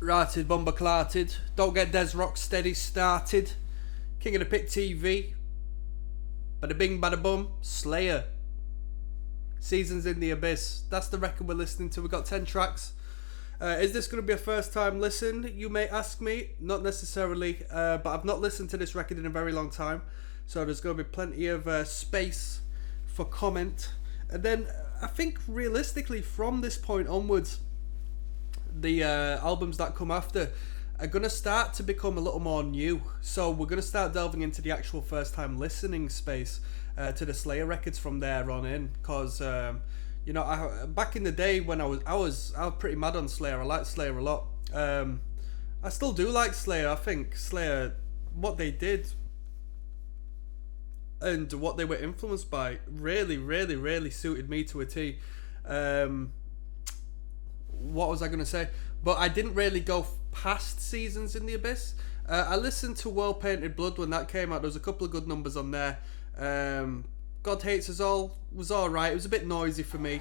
Righted, bomber clarted. Don't get Des Rocksteady started. King of the Pit TV. Bada bing, bada bum. Slayer. Seasons in the Abyss. That's the record we're listening to. We've got 10 tracks. Is this going to be a first time listen, you may ask me? Not necessarily, but I've not listened to this record in a very long time. So there's going to be plenty of space for comment. And then I think realistically from this point onwards, the albums that come after are going to start to become a little more new. So we're going to start delving into the actual first time listening space to the Slayer records from there on in. Because, you know, back in the day when I was pretty mad on Slayer. I liked Slayer a lot. I still do like Slayer. I think Slayer, what they did and what they were influenced by really suited me to a T. What was I going to say? But I didn't really go past Seasons in the Abyss. I listened to World Painted Blood when that came out. There was a couple of good numbers on there. God Hates Us All was alright. It was a bit noisy for me.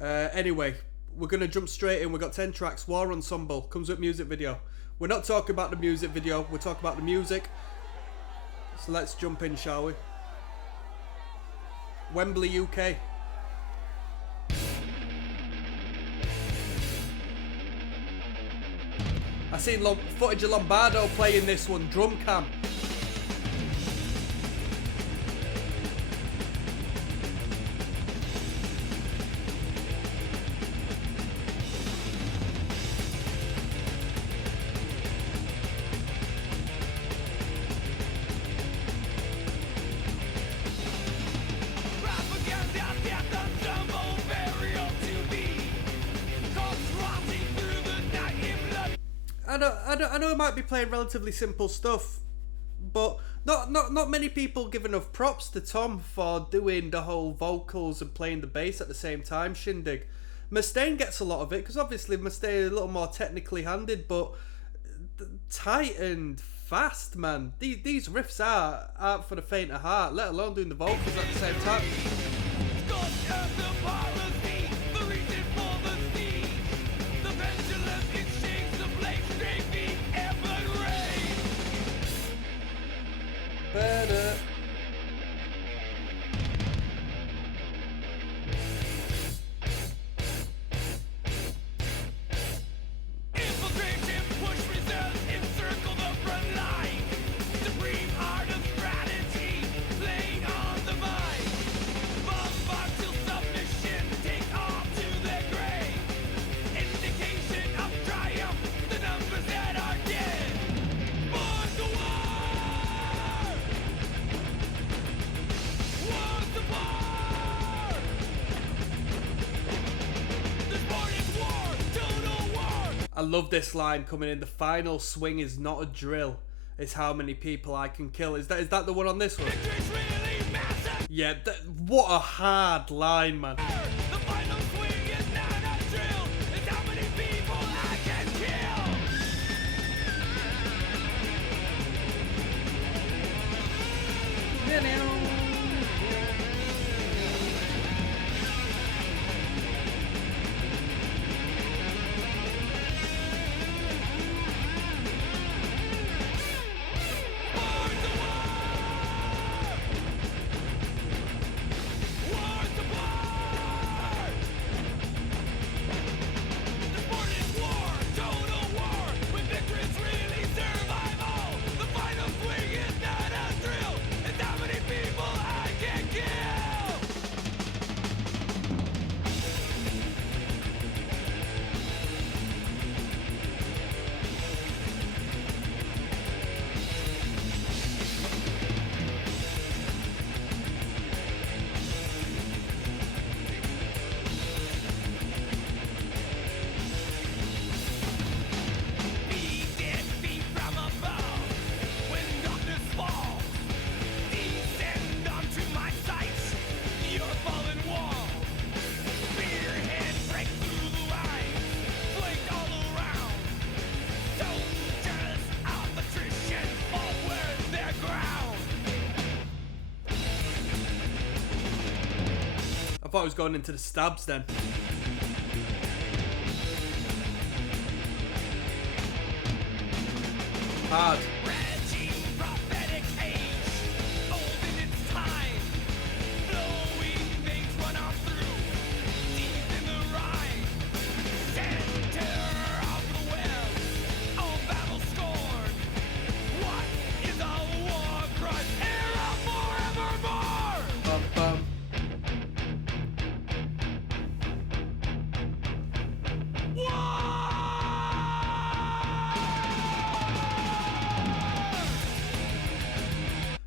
Anyway, we're going to jump straight in. We've got 10 tracks. War Ensemble comes with music video. We're not talking about the music video. We're talking about the music. So let's jump in, shall we? Wembley, UK. I seen footage of Lombardo playing this one, drum cam. I know it might be playing relatively simple stuff, but not many people give enough props to Tom for doing the whole vocals and playing the bass at the same time. Shindig. Mustaine gets a lot of it because obviously Mustaine is a little more technically handed, but tight and fast, man. These riffs aren't for the faint of heart, let alone doing the vocals at the same time. Better. Infiltration, push reserves, encircle the front line. Supreme art of strategy, playing on the mind. Bombard till submission, take off to their grave. Indication of triumph, the numbers that are dead. For the war! I love this line coming in. The final swing is not a drill. It's how many people I can kill. Is that the one on this one? Really massive. Yeah, what a hard line, man. The final swing is not a drill. It's how many people I can kill. I thought I was going into the stabs then. Hard. Raging prophetic age, old in its time. Flowing veins run off through, deep in the rhyme. Center of the web, all battle scorned. What is a war cry? Era forevermore! Bum, bum.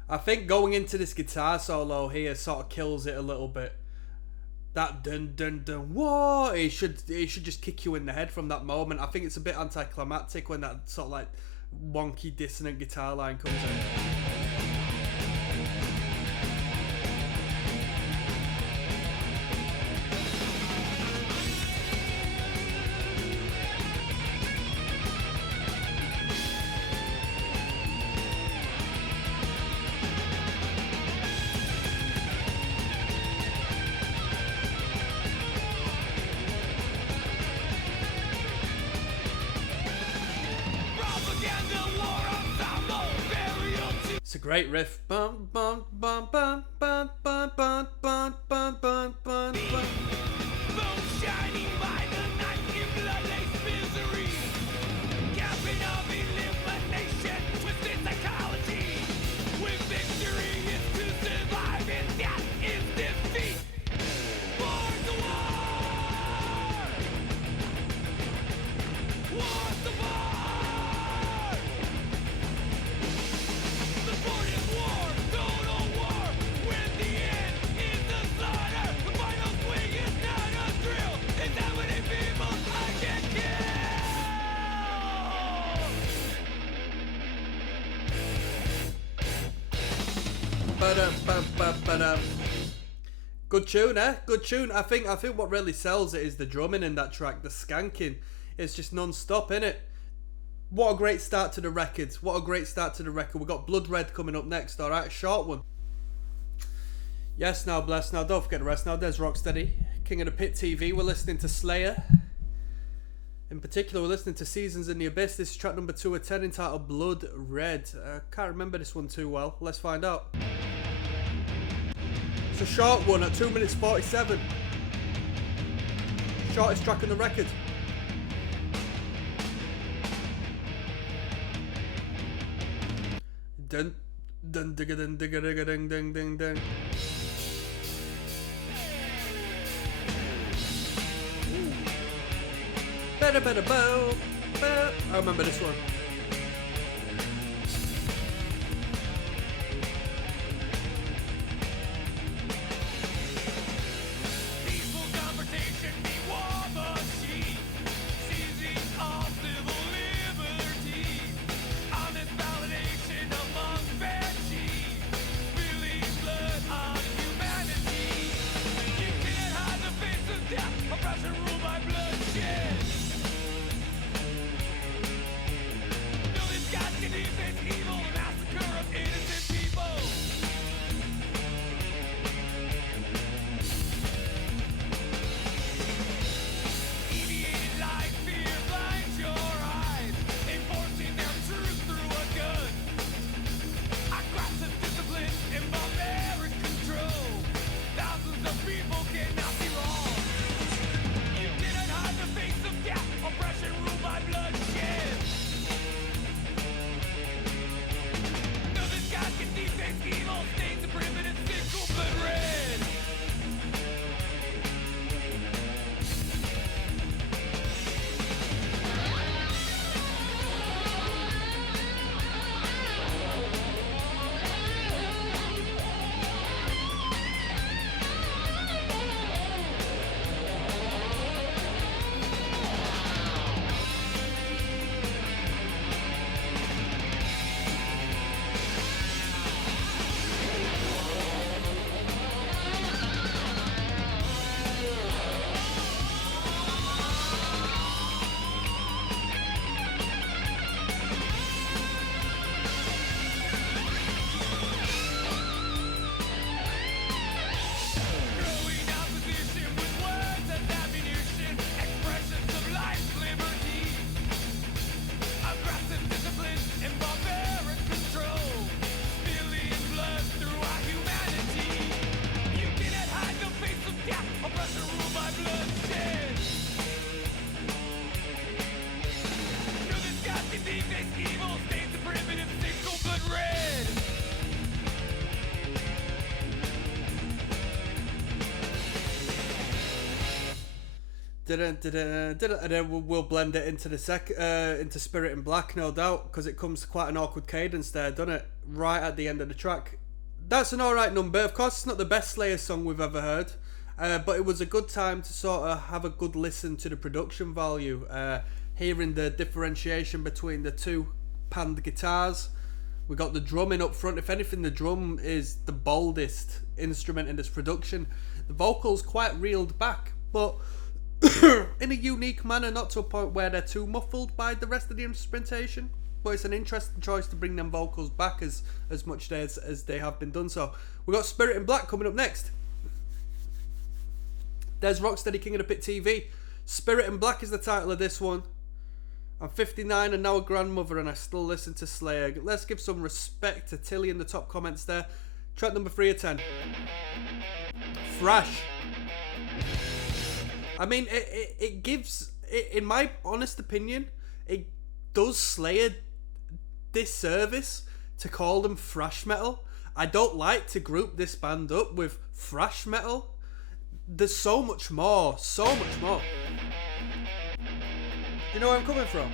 I think going into this guitar solo here sort of kills it a little bit. That dun dun dun whoa, it should just kick you in the head from that moment. I think it's a bit anticlimactic when that sort of like wonky dissonant guitar line comes in. It's a great riff. Bum bum bum bum bum bum bum bum bum bum bum. Moon shining by the night in blood-laced misery. Gapping of elimination, twisted psychology. With victory is to survive and death is defeat. War's the war! War's the war! The sport is war, total war. When the end is the slaughter, the final swing is not a thrill. It's how many people I can kill. Ba-dum-bum-bum-ba-dum. Good tune, eh? Good tune. I think what really sells it is the drumming in that track, the skanking. It's just non-stop, innit? What a great start to the record. What a great start to the record. We've got Blood Red coming up next, alright? Short one. Yes, now bless. Now don't forget the rest. Now there's Rocksteady, King of the Pit TV. We're listening to Slayer. In particular, we're listening to Seasons in the Abyss. This is track number 2 of 10 entitled Blood Red. I can't remember this one too well. Let's find out. It's a short one at 2 minutes 47. Shortest track on the record. Dun dun digga dun digga digga ding ding ding ding. Better bow. I remember this one. Peaceful confrontation, be war machine. Seizing all civil liberty. Honest validation among veggies. Spilling blood on humanity. You can't hide the face of death. Oppression ruled by bloodshed. and then we'll blend it into the into Spirit in Black, no doubt, because it comes to quite an awkward cadence there, doesn't it? Right at the end of the track. That's an alright number. Of course, it's not the best Slayer song we've ever heard, but it was a good time to sort of have a good listen to the production value, hearing the differentiation between the two panned guitars. We got the drumming up front. If anything, the drum is the boldest instrument in this production. The vocals quite reeled back, but in a unique manner, not to a point where they're too muffled by the rest of the instrumentation. But it's an interesting choice to bring them vocals back as much as they have been done so. We've got Spirit in Black coming up next. There's Rocksteady, King of the Pit TV. Spirit in Black is the title of this one. I'm 59 and now a grandmother, and I still listen to Slayer. Let's give some respect to Tilly in the top comments there. Track number 3 of 10. Thrash. I mean, it gives, in my honest opinion, it does Slayer disservice to call them thrash metal. I don't like to group this band up with thrash metal. There's so much more, so much more. You know where I'm coming from?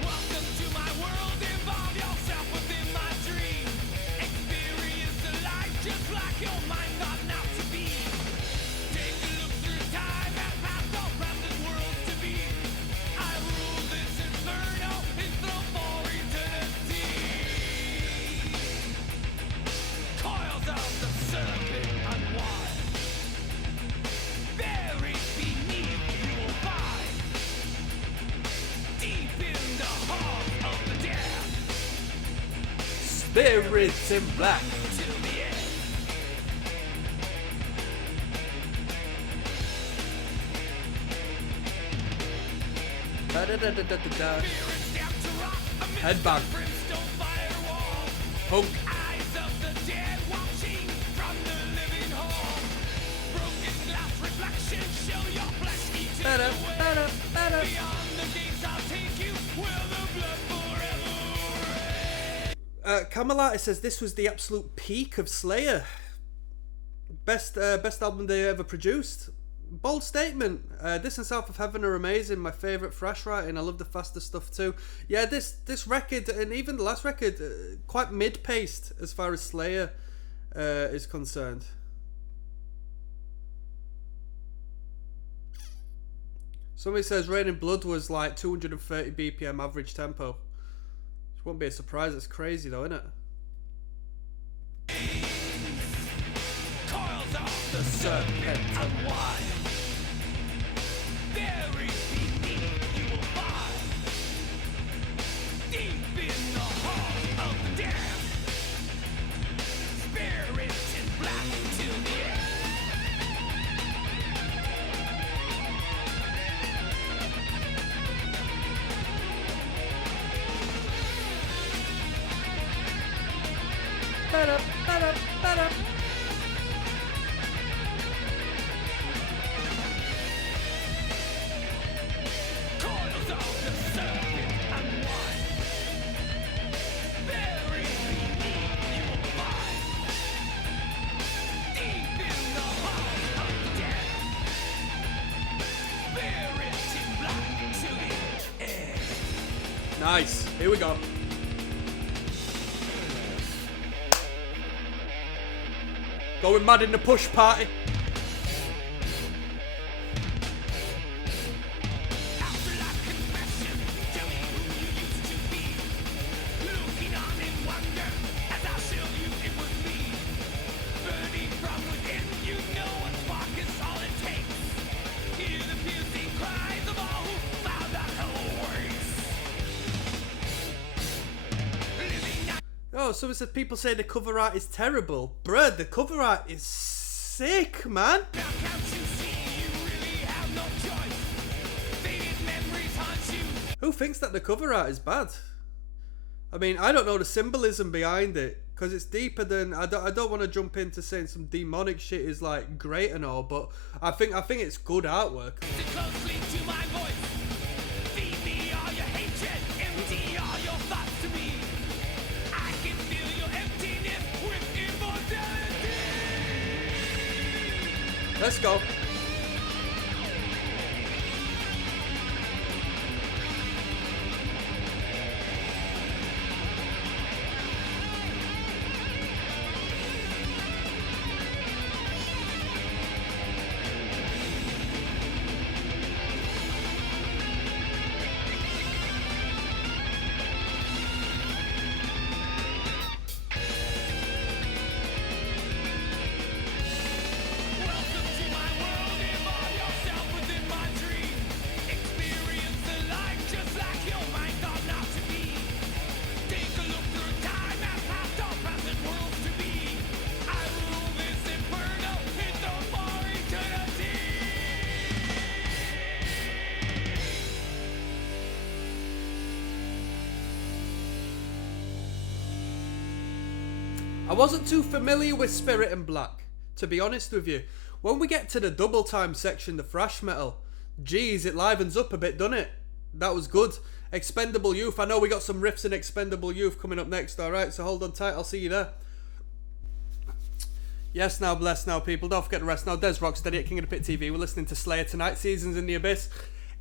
Welcome to my world, involve yourself within my dream. Experience the life just like your mind thought not to be. Take a look through time and past all present worlds to be. I rule this inferno enthroned for eternity. Coils of the serpent unwind. Buried beneath you will find. Deep in the heart of the dead, Spirits in Black. till the end. Da-da-da-da-da-da. Spirits stamped to rock amidst Headbang. the brimstone firewall. Punk. Eyes of the dead watching from the living hall. Broken glass reflections show your flesh eating Ba-da, away. ba-da, ba-da. Beyond the gates I'll take you where the blood forever reigns. Camelot says this was the absolute peak of Slayer. Best album they ever produced. Bold statement. This and South of Heaven are amazing. My favourite thrash writing. I love the faster stuff too. Yeah, this record and even the last record, quite mid-paced as far as Slayer is concerned. Somebody says Rain in Blood was like 230 BPM average tempo. Which won't be a surprise. It's crazy though, isn't it? Coils of the serpent unwind. Buried beneath you will find. Deep in the heart of the damned. Spirits in black till the end. Ba-da, ba-da, ba-da. Coils of the serpent unwind. Buried beneath you will find. Deep in the heart of the damned. Spirits in black till the end. Nice. Here we go. Going mad in the push party. Afterlife confession, tell me who you used to be. Looking on in wonder as I show you it was me. Burning from within, you know what spark is all it takes. Hear the piercing cries of all who found that hell waits. Living night. Oh, someone said people say the cover art is terrible. Bruh, the cover art is sick, man. Now can't you see you really have no choice? Faded memories haunt you. Who thinks that the cover art is bad? I mean, I don't know the symbolism behind it, because it's deeper than... I don't want to jump into saying some demonic shit is like great and all, but I think it's good artwork. Listen closely to my voice. Feed me Let's go. Welcome to my world, involve yourself within my dream. Experience the life just like your mind thought not to be. Take a look through time and past all present worlds to be. I rule this inferno, it's no more eternity. I wasn't too familiar with Spirit and Black, to be honest with you. When we get to the double time section, the thrash metal, geez, it livens up a bit, doesn't it? That was good. Expendable Youth, I know we got some riffs in Expendable Youth coming up next, alright, so hold on tight, I'll see you there. Yes, now, bless now, people. Don't forget the rest now. Des Rocksteady at King of the Pit TV. We're listening to Slayer tonight, Seasons in the Abyss.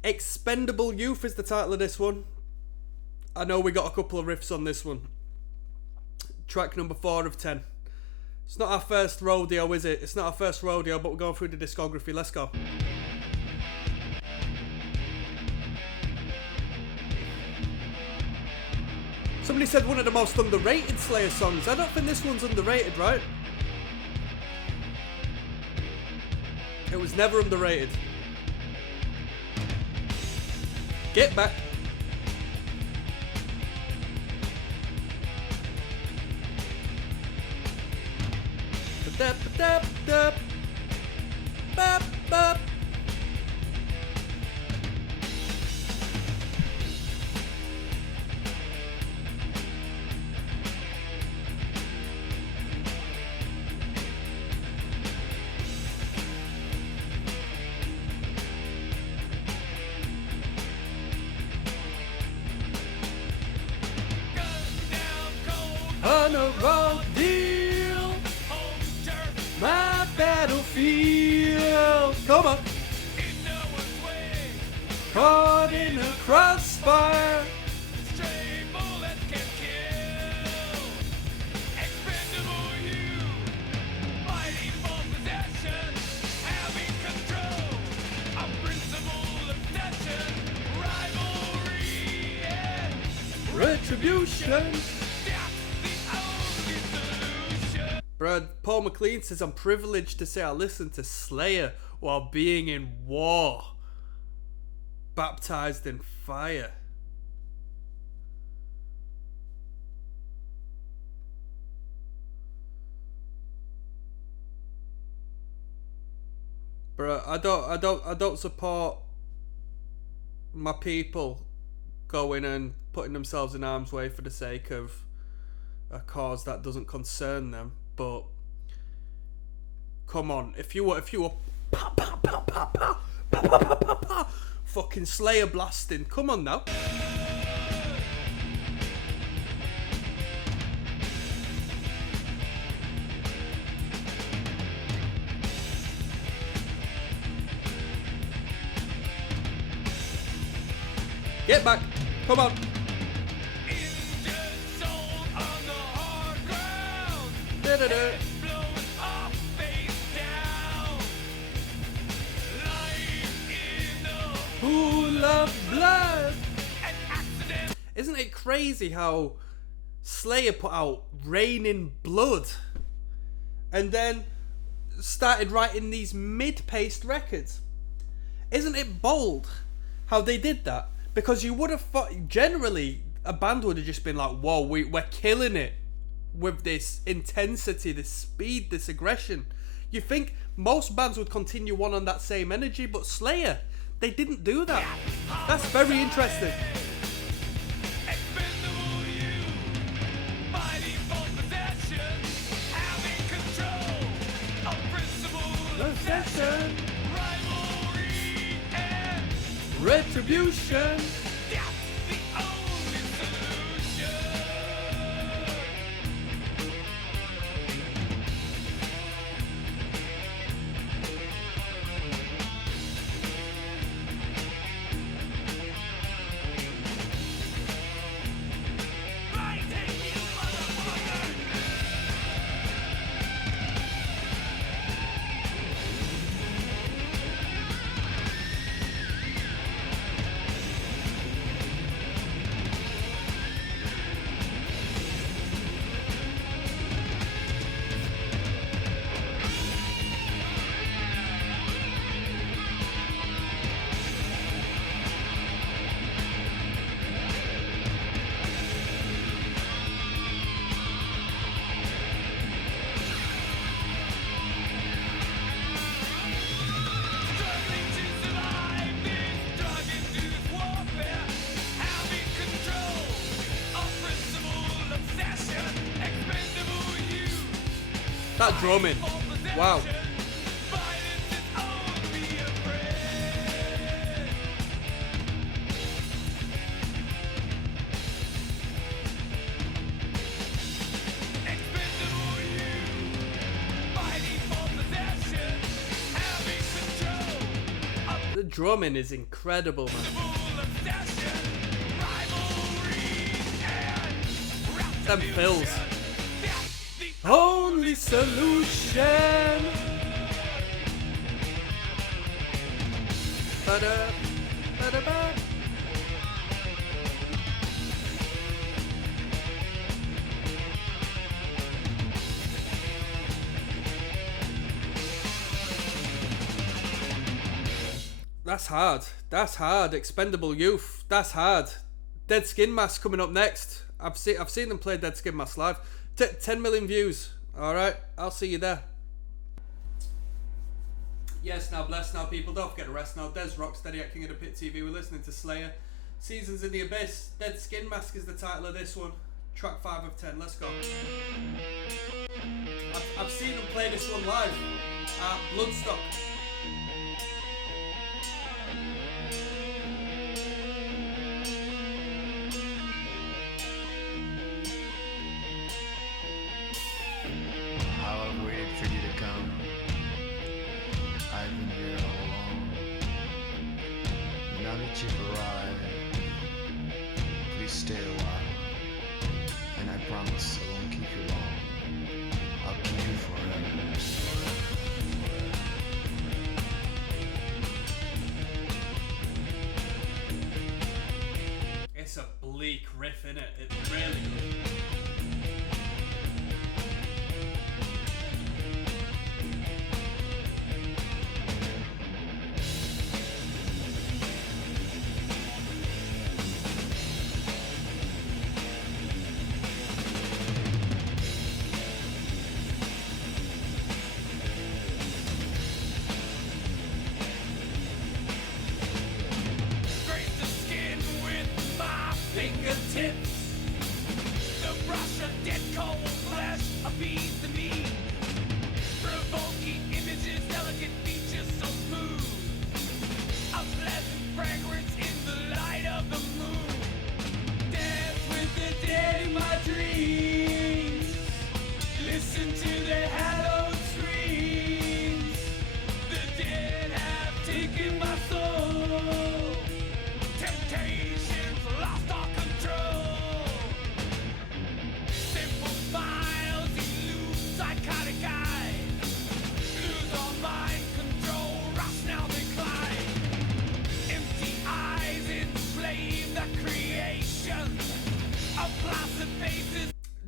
Expendable Youth is the title of this one. I know we got a couple of riffs on this one. Track number 4 of 10. It's not our first rodeo, is it? It's not our first rodeo, but we're going through the discography. Let's go. Somebody said one of the most underrated Slayer songs. I don't think this one's underrated, right? It was never underrated. Get back. Ba-da-ba-da-ba-da. Ba-ba. On a raw deal, my battlefield. Come on. Caught in a crossfire. Stray bullets can kill. Expendable you, fighting for possession, having control. A principle obsession, rivalry and Retribution. that's the only solution. Brad, Paul McLean says, I'm privileged to say I listened to Slayer while being in war. Baptized in fire. Bro, I don't support my people going and putting themselves in harm's way for the sake of a cause that doesn't concern them. But come on, if you were fucking Slayer blasting, come on now. Get back, come on. Injured soul on the hard ground. Da-da-da. Blown off face down. Lying in a Pool of blood. an accident. Isn't it crazy how Slayer put out Raining Blood and then started writing these mid-paced records? Isn't it bold how they did that? Because you would have thought, generally, a band would have just been like, whoa, we're killing it with this intensity, this speed, this aggression. You think most bands would continue on that same energy, but Slayer, they didn't do that. That's very interesting. Expendable you. Fighting for possession. Having control. A principle obsession. Rivalry and Retribution. that's the only solution. That drumming. Wow. The drumming is incredible, man. Them fills. Only solution. Ba-da, ba-da-ba. That's hard. That's hard. Expendable Youth. That's hard. Dead Skin Mask coming up next. I've seen them play Dead Skin Mask live. 10 million views. All right, I'll see you there. Yes, now bless now people. Don't forget to rest now. Des Rocksteady at King of the Pit TV. We're listening to Slayer. Seasons in the Abyss. Dead Skin Mask is the title of this one. Track 5 of 10. Let's go. I've seen them play this one live at Bloodstock. You've arrived. Please stay a while, and I promise I won't keep you long. I'll keep you forever. It's a bleak riff, innit? It's really good.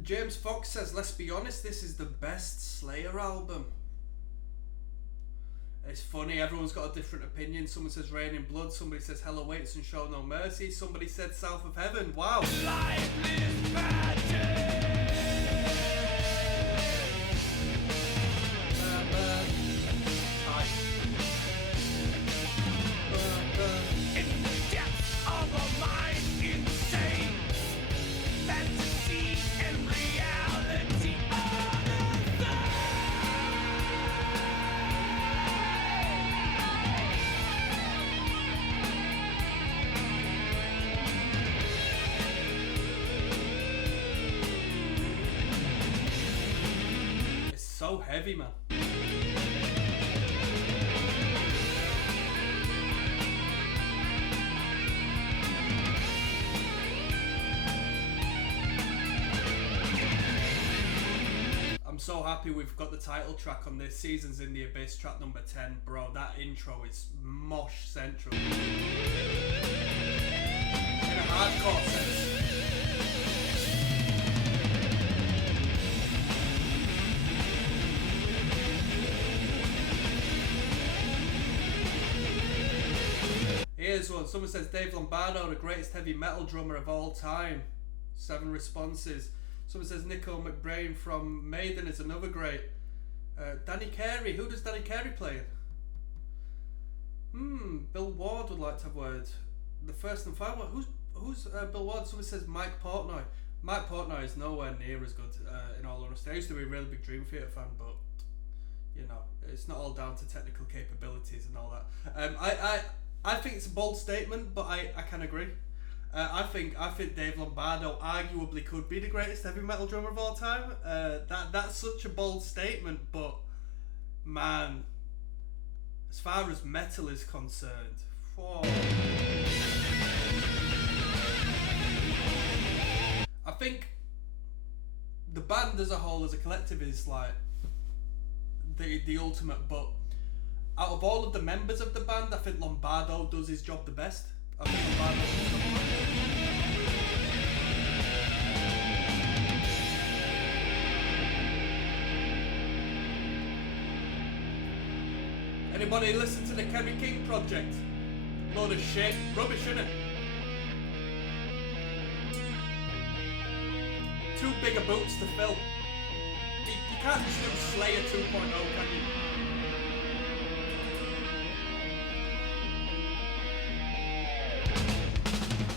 James Fox says, let's be honest, this is the best Slayer album. It's funny, everyone's got a different opinion. Someone says Rain in Blood, somebody says Hell Awaits and Show No Mercy, somebody said South of Heaven. Wow. Lifeless magic. In the depths of a mind insane, fantasy and reality are the same. It's so heavy, man. I'm so happy we've got the title track on this. Seasons in the Abyss, track number 10. Bro, that intro is mosh central. In a hardcore sense. Here's one. Someone says Dave Lombardo, the greatest heavy metal drummer of all time. 7 responses. Someone says Nico McBrain from Maiden is another great. Danny Carey. Who does Danny Carey play in? Bill Ward would like to have word. The first and final one. Who's Bill Ward? Someone says Mike Portnoy. Mike Portnoy it's nowhere near as good. In all honesty, I used to be a really big Dream Theater fan, but you know, it's not all down to technical capabilities and all that. I think it's a bold statement, but I can agree. I think Dave Lombardo arguably could be the greatest heavy metal drummer of all time. That's such a bold statement, but man, as far as metal is concerned, whoa. I think the band as a whole, as a collective, is like the ultimate, but out of all of the members of the band, I think Lombardo does his job the best. I think Lombardo does the best. Anybody listen to the Kerry King project? Load of shit, rubbish, innit? Too big a boots to fill. You can't just do Slayer 2.0, can you?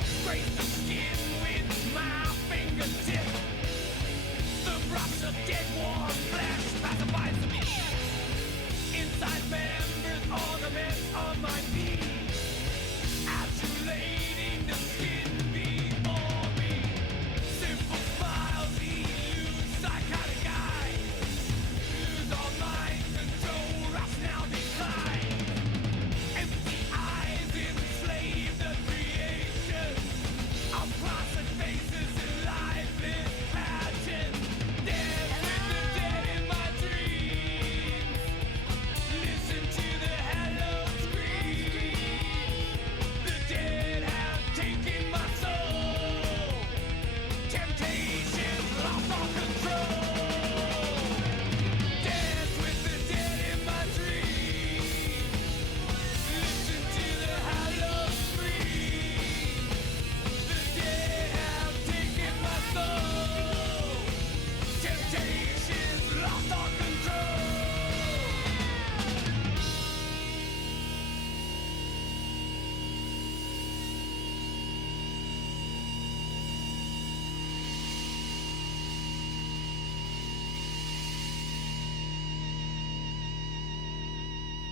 Scrape the skin with my fingertip. The brush of dead warm flesh pacifies me. Inside members, ornaments on my feet. Adulating the skin before me. Simple smiles, elude psychotic eyes. Lose all mind control, rationale decline. Empty eyes enslave the creation of placid faces in lifeless pageants. Dance with the dead in my dreams. Listen to the hello scream. The dead have taken my soul. Temptations lost all control. Dance with the dead in my dreams. Listen to the hello scream. The dead have taken my soul. Temptations lost all control.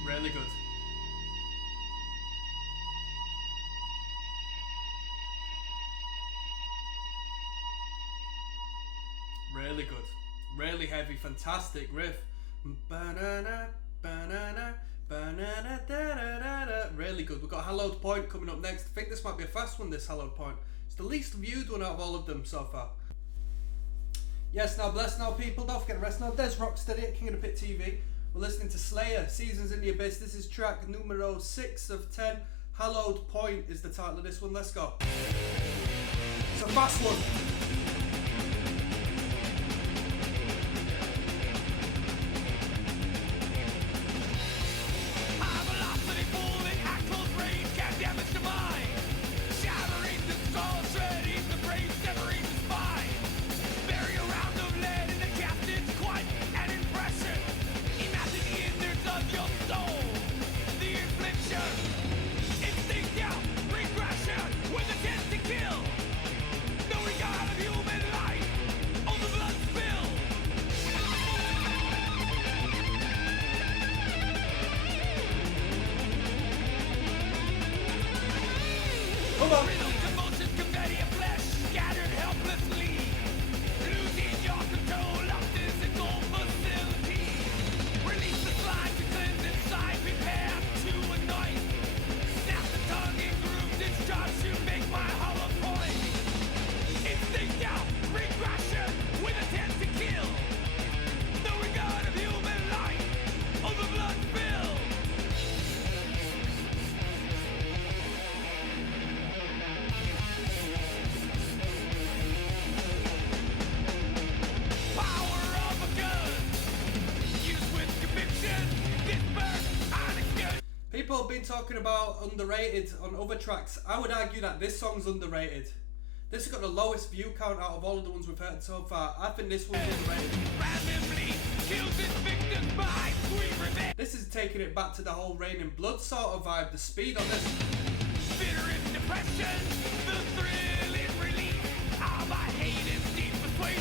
Really good. Really good. Really heavy, fantastic riff. Banana, banana, banana, da da da da. Really good. We've got Hallowed Point coming up next. I think this might be a fast one, this Hallowed Point. It's the least viewed one out of all of them so far. Yes, now bless now people. Don't forget to rest now. There's Rocksteady at King of the Pit TV. We're listening to Slayer, Seasons in the Abyss. This is track numero 6 of 10. Hallowed Point is the title of this one. Let's go. It's a fast one. High velocity bullet, hackles range, can damage the mind. Shattering the skull, shredding the brain, severing the spine. Bury a round of lead in the casket's quite an impression. Imagine the innards of your soul. The infliction, instinct out, regression, with intent to kill. No regard of human life, on the blood spill. Come on. Riddled convulsions, confetti of flesh, scattered helplessly. Losing your control of physical facility. Release the slime to cleanse inside, prepare to anoint. Snap the tongue in groove, discharge to make my hollow point. Instinct out, regression, with intent to kill. No regard of human life, on the blood spill. Power of a gun, used with conviction, dispersed unexcused. People have been talking about underrated on other tracks. I would argue that this song's underrated. This has got the lowest view count out of all of the ones we've heard so far. I think this one's underrated. Randomly kills its victims by sweet revenge. This is taking it back to the whole Rain in Blood sort of vibe. The speed on this. Bitter in depression, the thrill in relief. Ah, my hate is deep persuasion.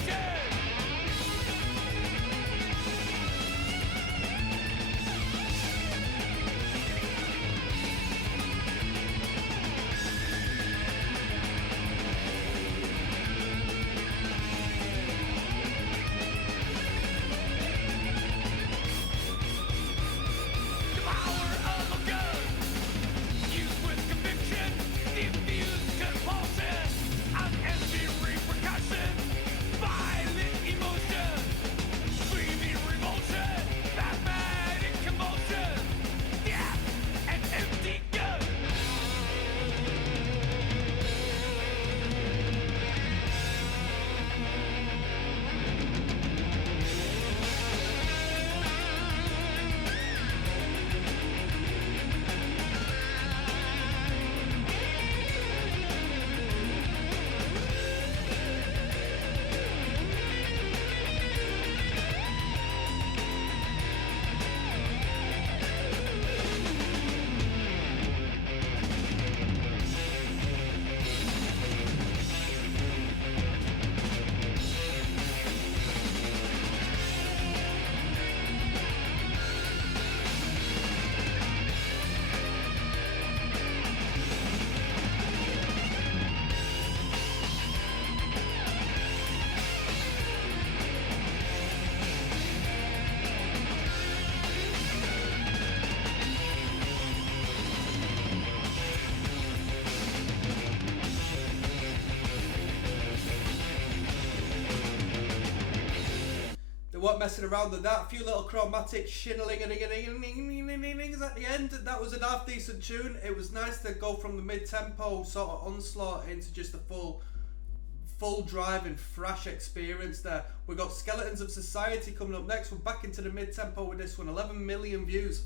weren't messing around with that. A few little chromatic shinneling-a-ding-a-ding-a-ding-a-ding-a-ding at the end. That was a half decent tune. It was nice to go from the mid-tempo sort of onslaught into just a full drive and thrash experience there. We got Skeletons of Society coming up next. We're back into the mid-tempo with this one. 11 million views.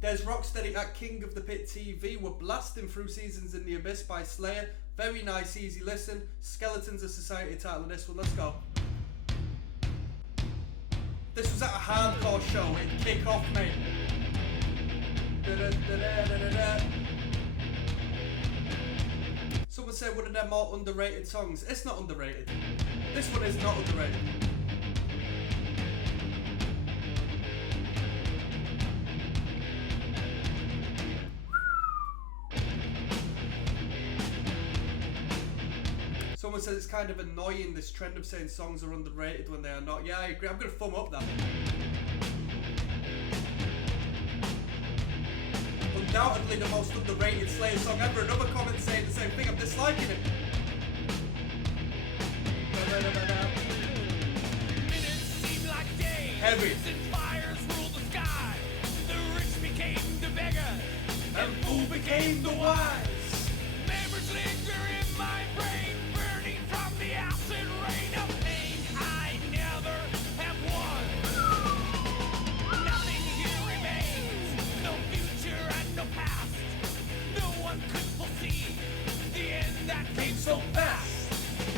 There's Rocksteady at King of the Pit TV. We're blasting through Seasons in the Abyss by Slayer. Very nice, easy listen. Skeletons of Society title of this one. Let's go. This was at a hardcore show. It'd kick off, mate. Da-da-da-da-da-da-da. Someone said one of their more underrated songs. It's not underrated. This one is not underrated. Someone says it's kind of annoying, this trend of saying songs are underrated when they are not. Yeah, I agree. I'm going to thumb up that. Undoubtedly the most underrated Slayer song ever. Another comment saying the same thing. I'm disliking it. Minutes seem like days. Heavy. And fires rule the sky. The rich became the beggars. And fool became the wise. Memories linger in my brain, burning from the acid rain of pain I never have won. Nothing here remains, no future and no past. No one could foresee the end that came so fast.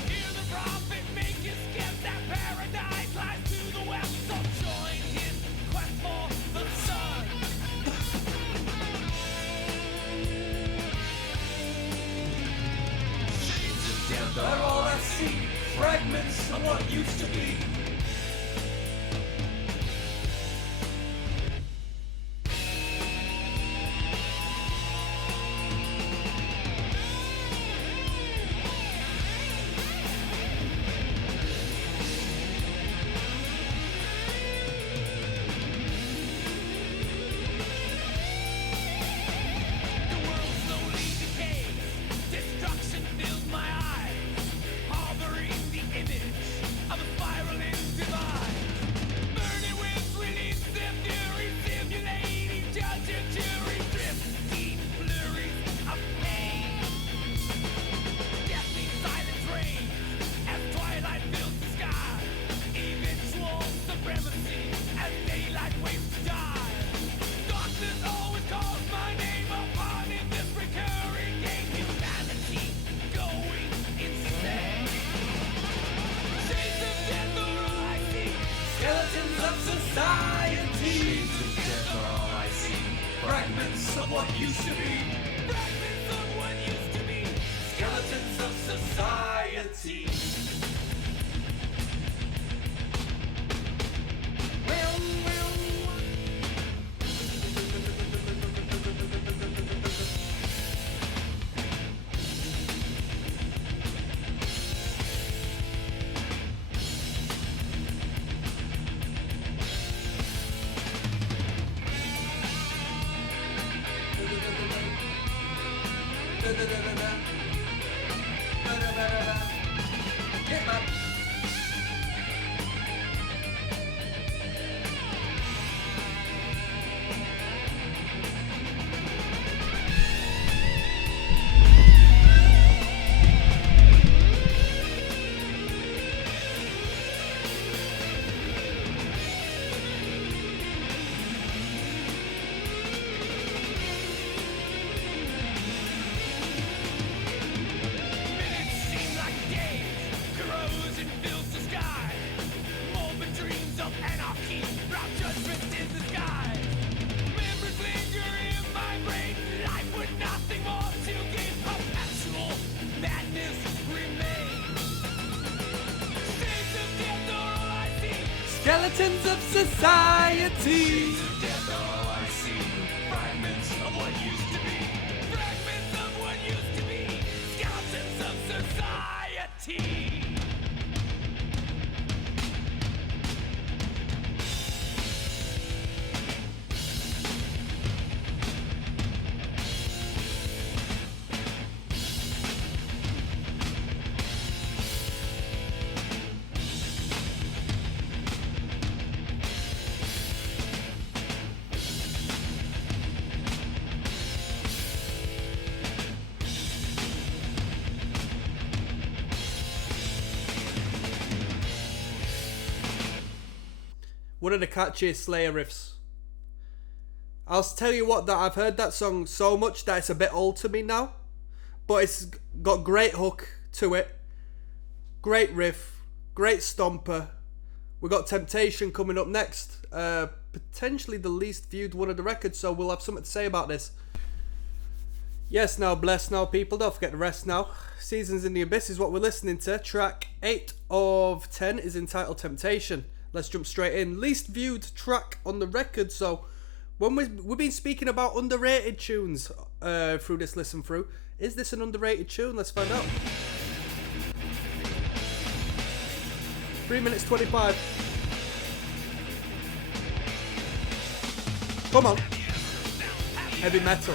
Hear the prophet make his guess that paradise lies to the west. So join his quest for the sun. They're all I see, fragments of what used to be. The world slowly decays, destruction fills my eyes, harboring the image of a spiraling divide. Burning winds release their fury, simulating judge and jury, drift deep flurries of pain. Deathly silence reigns as twilight fills the sky, eventual supremacy as daylight waits to die. Darkness always calls my name upon in this recurring game. Humanity going insane. Shades of death are all I see. Skeletons of society. Shades of death are all I see. Fragments of what used to be. Fragments of what used to be. Skeletons of society. Get back. Minutes seem like days. Corrosion fills the sky. Moment dreams of anarchy. Round judgment in the sky. Memories linger in my brain. Life with nothing more to gain. Perpetual madness remains. Shades of death are all I see. Skeletons of society. Shades of death are all I see. Fragments of what used to be. Fragments of what used to be. Skeletons of society. One of the catchiest Slayer riffs. I'll tell you what, that I've heard that song so much that it's a bit old to me now. But it's got great hook to it. Great riff. Great stomper. We got Temptation coming up next. Potentially the least viewed one of the records, so we'll have something to say about this. Yes, now bless now people, don't forget the rest now. Seasons in the Abyss is what we're listening to. Track 8 of 10 is entitled Temptation. Let's jump straight in. Least viewed track on the record, so when we've been speaking about underrated tunes through this listen through, is this an underrated tune? Let's find out. 3 minutes 25. Come on. Heavy metal.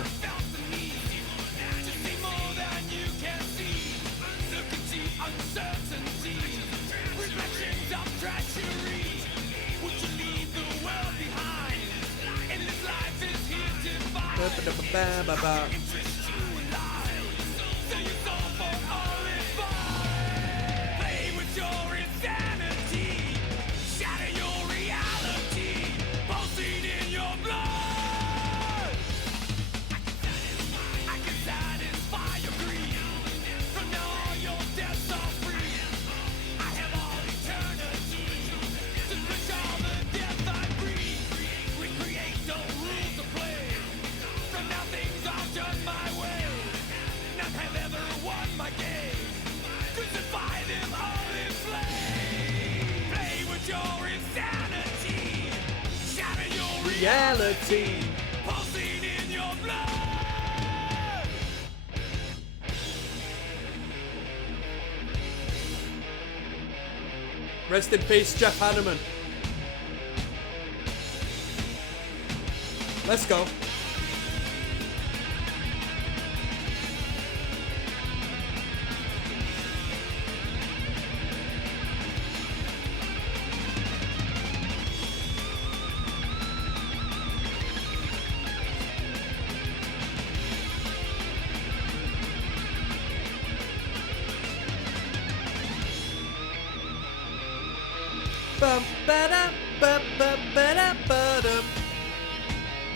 Reality. Pulsing in your blood. Rest in peace, Jeff Hanneman. Let's go.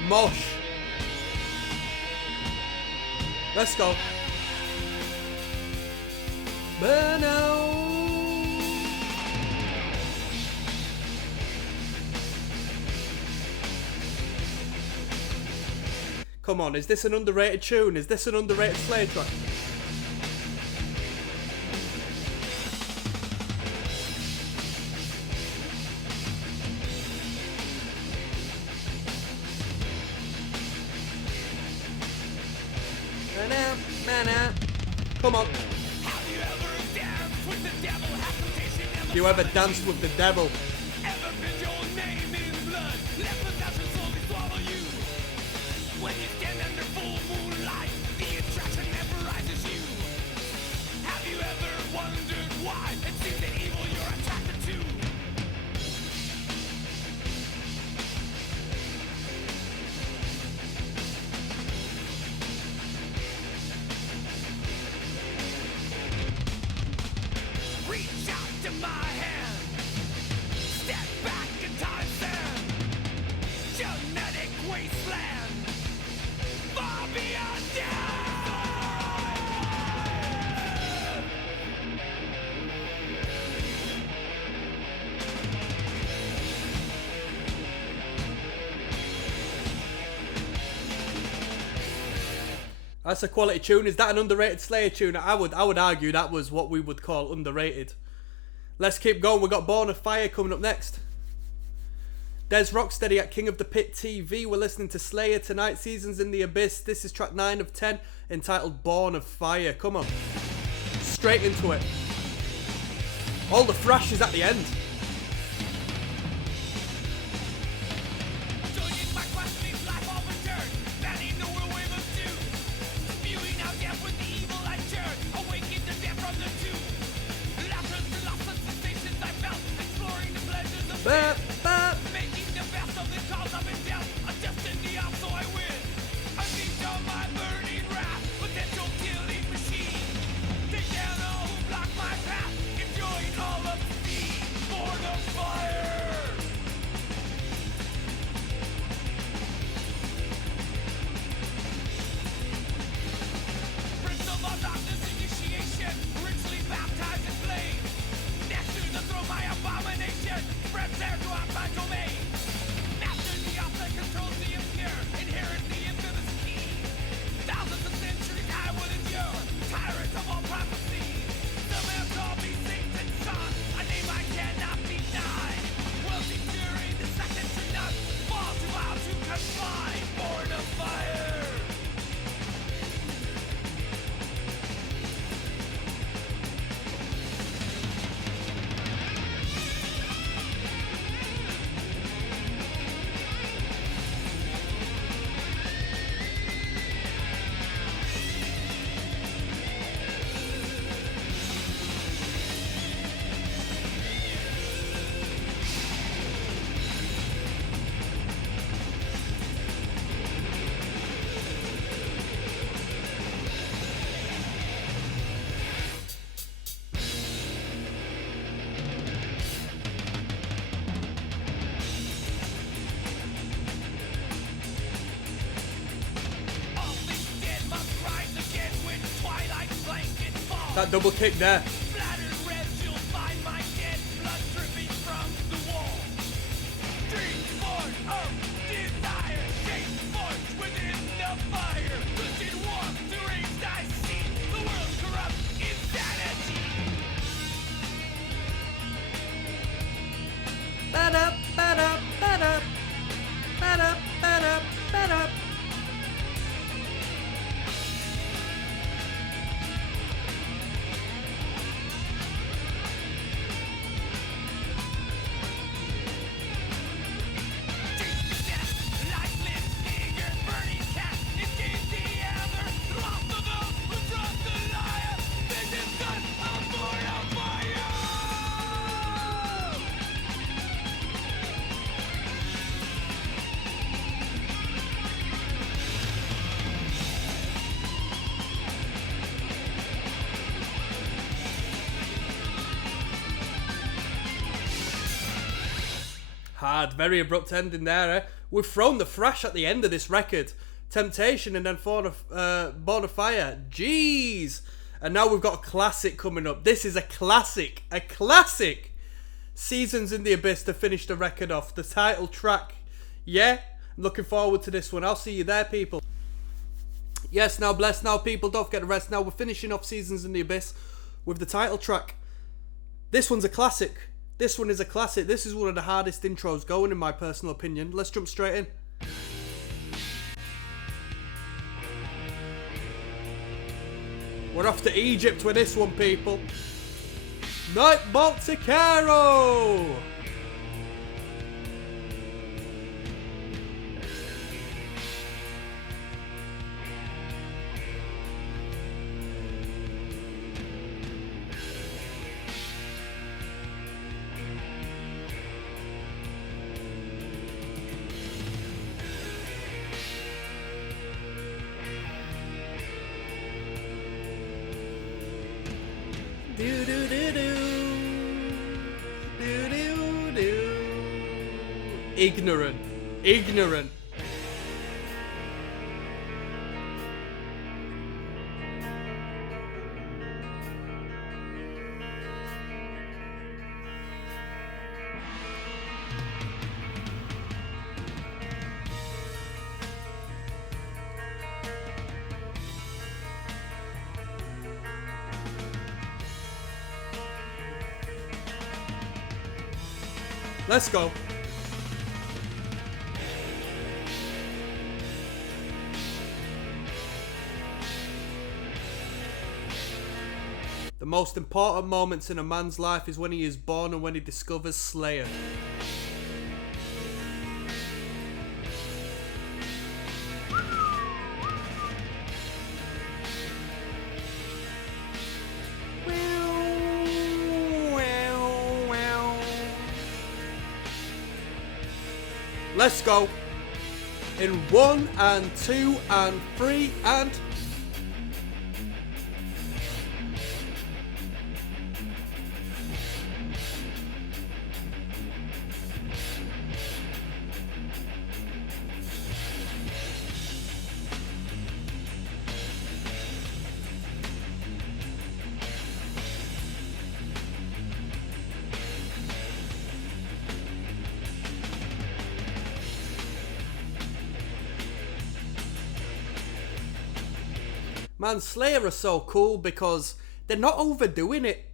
Mosh. Let's go. Burnout. Come on, is this an underrated tune? Is this an underrated Slayer track? Come on. Have you ever danced with the devil? Have you ever danced with the devil? Ever been your name in blood? Let possession slowly swallow you. When you stand under full moonlight, the attraction memorizes you. Have you ever wondered why it seems that evil you're attracted to? Reach out to my hand. Step back in time sand. Genetic wasteland. Far beyond death. That's a quality tune. Is that an underrated Slayer tune? I would argue that was what we would call underrated. Let's keep going. We've got Born of Fire coming up next. There's Rocksteady at King of the Pit TV. We're listening to Slayer tonight. Seasons in the Abyss. This is track 9 of 10 entitled Born of Fire. Come on. Straight into it. All the thrash is at the end. Making the best of the cause of his death. A destiny out so I win. Unleash on my burning wrath. Potential killing machine. Take down all who block my path. Enjoying all of the speed. Born of fire. That double kick there. Splattered red, you'll find my dead blood dripping from the wall. Dreams born of desire, shape forged within the fire. Twisted warp deranged, I see the world's corrupt insanity. Ba-da, ba-da, ba-da. Ba-da, ba-da, ba-da. Hard, very abrupt ending there, eh? We've thrown the thrash at the end of this record. Temptation and then Born of Fire. Jeez! And now we've got a classic coming up. This is a classic. A classic! Seasons in the Abyss to finish the record off. The title track. Yeah? I'm looking forward to this one. I'll see you there, people. Yes, now bless now, people. Don't forget the rest. Now we're finishing off Seasons in the Abyss with the title track. This one's a classic. This one is a classic. This is one of the hardest intros going, in my personal opinion. Let's jump straight in. We're off to Egypt with this one, people. Nightbolt to Caro. Do do do do. Do do do. Ignorant. Ignorant. Let's go. The most important moments in a man's life is when he is born and when he discovers Slayer. Let's go. In 1 and 2 and 3 and... Man, Slayer are so cool because they're not overdoing it.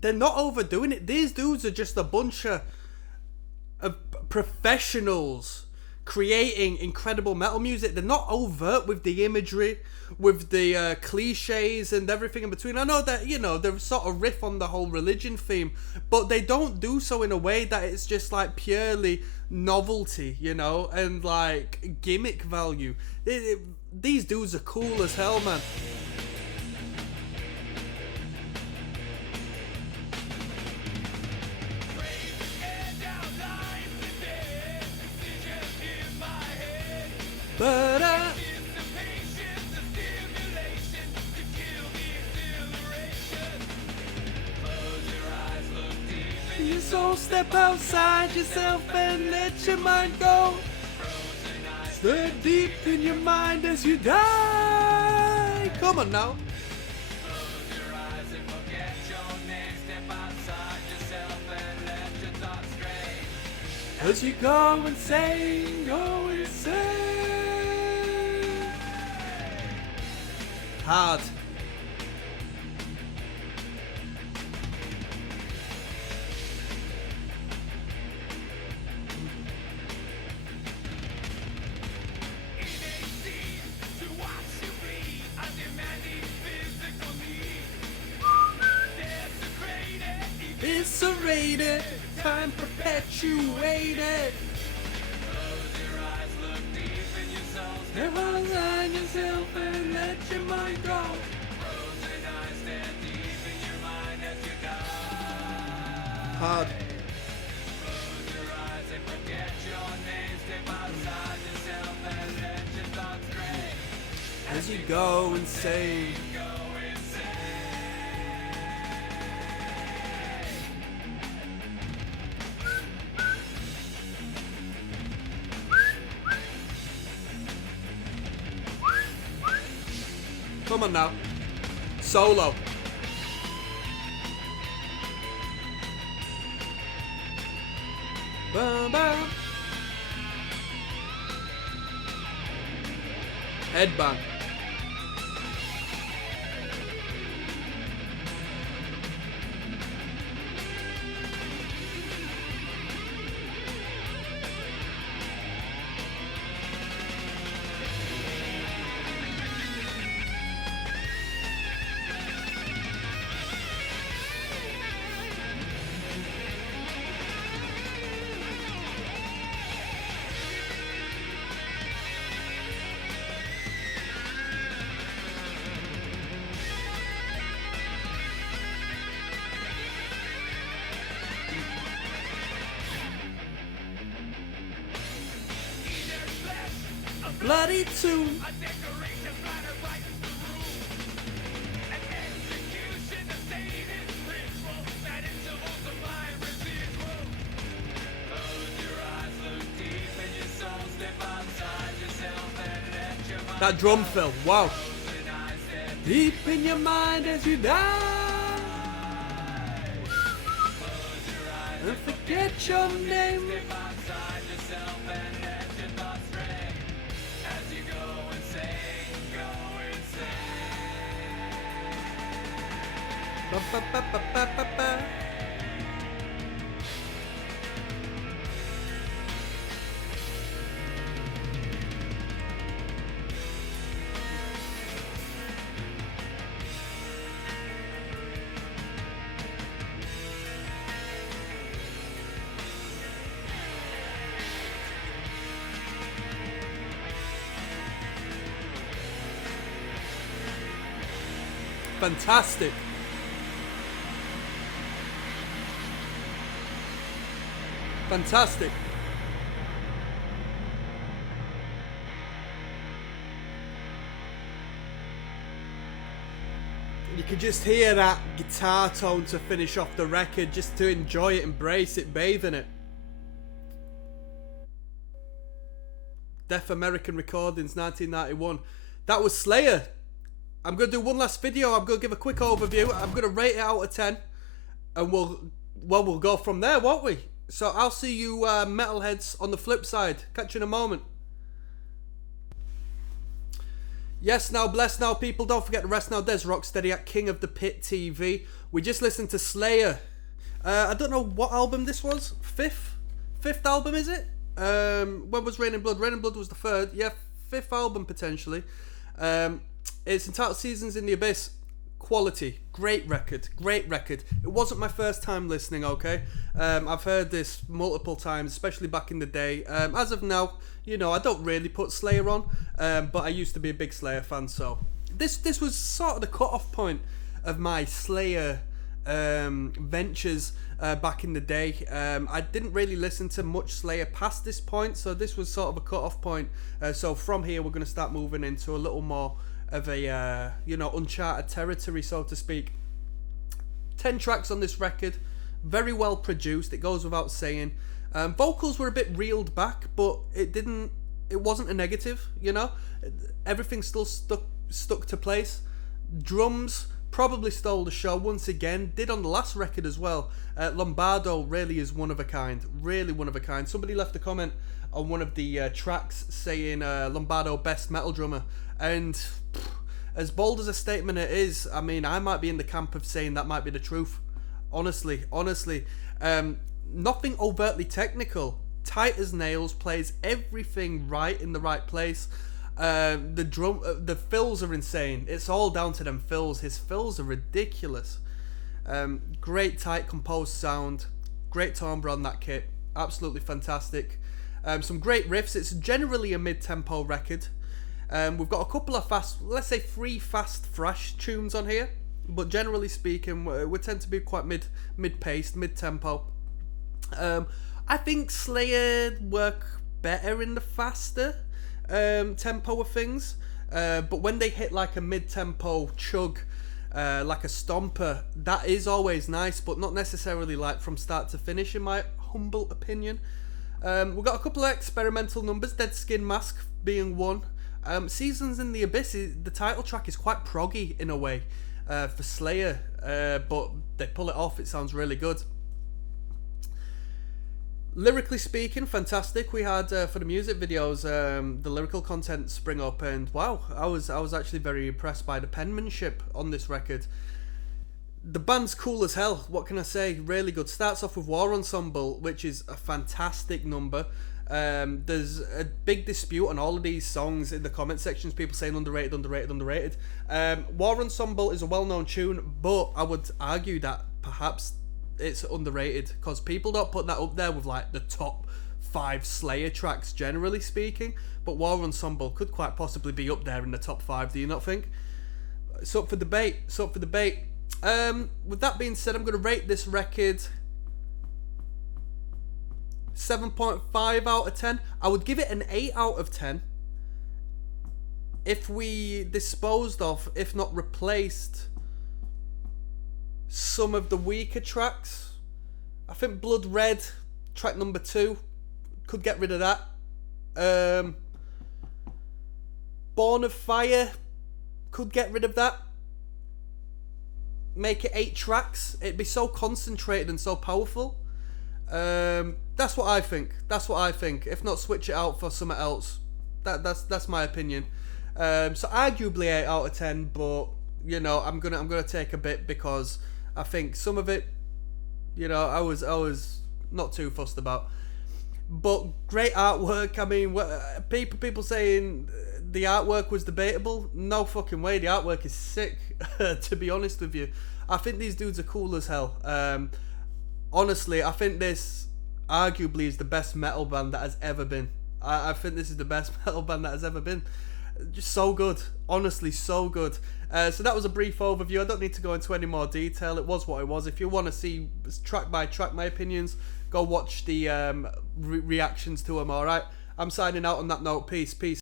They're not overdoing it. These dudes are just a bunch of professionals creating incredible metal music. They're not overt with the imagery, with the cliches and everything in between. I know that, you know, they sort of riff on the whole religion theme, but they don't do so in a way that it's just like purely novelty, you know, and like gimmick value. These dudes are cool as hell, man. But you so step outside yourself and let your mind go. Stay deep in your mind as you die. Come on now. As you go insane, go insane. Hard. Eviscerated, time perpetuated. Close your eyes, look deep in your soul. Never line yourself and let your mind go. Frozen eyes stand deep in your mind as you go. Hard. Close your eyes and forget your name. Step outside yourself and let your thoughts stray. As you go insane. Go insane. Come on now. Solo. Bum, bum. Headbang. Bloody tune. A decoration splattered right in the room. An execution of Satan's ritual. That intervals of my residual. Close your eyes, look deep in your soul. Step outside yourself and let your mind That drum fill. Wow. open. Eyes stand Deep in your mind as you die. Close your eyes And forget your name. Step outside yourself and let your thoughts stray. As you go insane, go insane. Ba, ba, ba, ba, ba, ba, ba. Fantastic. Fantastic. You could just hear that guitar tone to finish off the record, just to enjoy it, embrace it, bathe in it. Deaf American Recordings, 1991. That was Slayer. I'm going to do one last video. I'm going to give a quick overview. I'm going to rate it out of 10. And we'll go from there, won't we? So I'll see you metalheads on the flip side. Catch you in a moment. Yes, now, bless now, people. Don't forget to rest now. There's Rocksteady at King of the Pit TV. We just listened to Slayer. I don't know what album this was. Fifth album, is it? When was Rain in Blood? Rain in Blood was the third. Yeah, fifth album potentially. It's entitled Seasons in the Abyss. Quality. Great record. Great record. It wasn't my first time listening, okay? I've heard this multiple times, especially back in the day. As of now, you know, I don't really put Slayer on, but I used to be a big Slayer fan, so this was sort of the cut-off point of my Slayer ventures back in the day. I didn't really listen to much Slayer past this point, so this was sort of a cut-off point. So from here, we're going to start moving into a little more of a, you know, uncharted territory, so to speak. 10 tracks on this record, very well produced, it goes without saying. Vocals were a bit reeled back, but it wasn't a negative, you know. Everything still stuck to place. Drums probably stole the show once again. Did on the last record as well. Lombardo really is one of a kind. Really one of a kind. Somebody left a comment on one of the tracks saying Lombardo best metal drummer. And as bold as a statement it is, I mean, I might be in the camp of saying that might be the truth. Honestly. Nothing overtly technical. Tight as nails, plays everything right in the right place. The fills are insane. It's all down to them fills. His fills are ridiculous. Great tight composed sound. Great timbre on that kit. Absolutely fantastic. Some great riffs. It's generally a mid-tempo record. We've got a couple of fast, let's say 3 fast thrash tunes on here, but generally speaking, we tend to be quite mid-paced, mid-tempo. I think Slayer work better in the faster tempo of things, but when they hit like a mid-tempo chug, like a stomper, that is always nice, but not necessarily like from start to finish, in my humble opinion. We've got a couple of experimental numbers, Dead Skin Mask being one. Seasons in the Abyss, the title track is quite proggy in a way for Slayer, but they pull it off. It sounds really good. Lyrically speaking, fantastic. We had for the music videos the lyrical content spring up, and wow, I was actually very impressed by the penmanship on this record. The band's cool as hell. What can I say? Really good. Starts off with War Ensemble, which is a fantastic number. There's a big dispute on all of these songs in the comment sections. People saying underrated. War Ensemble is a well-known tune, but I would argue that perhaps it's underrated because people don't put that up there with like the top 5 Slayer tracks, generally speaking. But War Ensemble could quite possibly be up there in the top 5. Do you not think? It's up for debate. With that being said, I'm going to rate this record 7.5 out of 10. I would give it an 8 out of 10 if we disposed of, if not replaced, some of the weaker tracks. I think Blood Red, track number 2, could get rid of that. Born of Fire, could get rid of that. Make it 8 tracks. It'd be so concentrated and so powerful. That's what I think. If not, switch it out for something else. That's my opinion. So arguably 8 out of 10, but you know, I'm gonna take a bit because I think some of it, you know, I was not too fussed about. But great artwork. I mean, people saying the artwork was debatable. No fucking way. The artwork is sick. To be honest with you, I think these dudes are cool as hell. Honestly, I think this arguably is the best metal band that has ever been. I think this is the best metal band that has ever been. Just so good. Honestly, so good. So that was a brief overview. I don't need to go into any more detail. It was what it was. If you want to see track by track my opinions, go watch the reactions to them, alright? I'm signing out on that note. Peace.